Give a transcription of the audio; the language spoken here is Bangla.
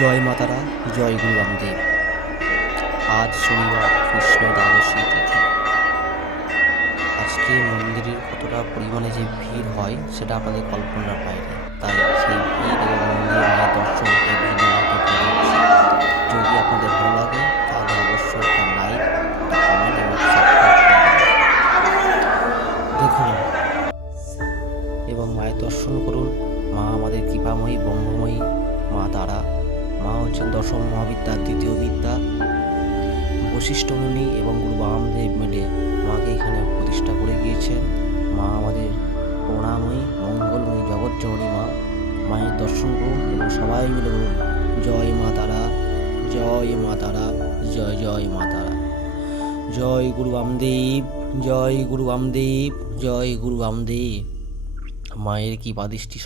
জয় মাতারা, জয় গুরু রামদেব। আজ শনিবার কৃষ্ণ দ্বাদশী তিথি। আজকে মন্দিরের কতটা পরিমাণে যে ভিড় হয়, সেটা আপনাদের কল্পনার বাইরে। তাই সেই ভিড় এবং মন্দিরের মায়ের দর্শন এই ভিডিও যদি আপনাদের ভালো লাগে, তাহলে অবশ্যই একটা লাইক, একটা কমেন্ট এবং দেখুন, এবং মায়ের দর্শন করুন। মা আমাদের কৃপাময়ী, ব্রহ্মময়ী, মা তারা মা হচ্ছেন দশম মহাবিদ্যার দ্বিতীয় বিদ্যা। বশিষ্ঠ মুনি এবং গুরু বামদেব মিলে মাকে এখানে প্রতিষ্ঠা করে গিয়েছেন। মা আমাদের করুণাময়ী মঙ্গলময়ী জগৎজননী মা। মায়ের দর্শন করুন এবং সবাই মিলে বলুন, জয় মা তারা, জয় মা তারা, জয় জয় মা তারা। জয় গুরু বামদেব, জয় গুরু বামদেব, জয় গুরু বামদেব। মায়ের কি বাদিষ্টি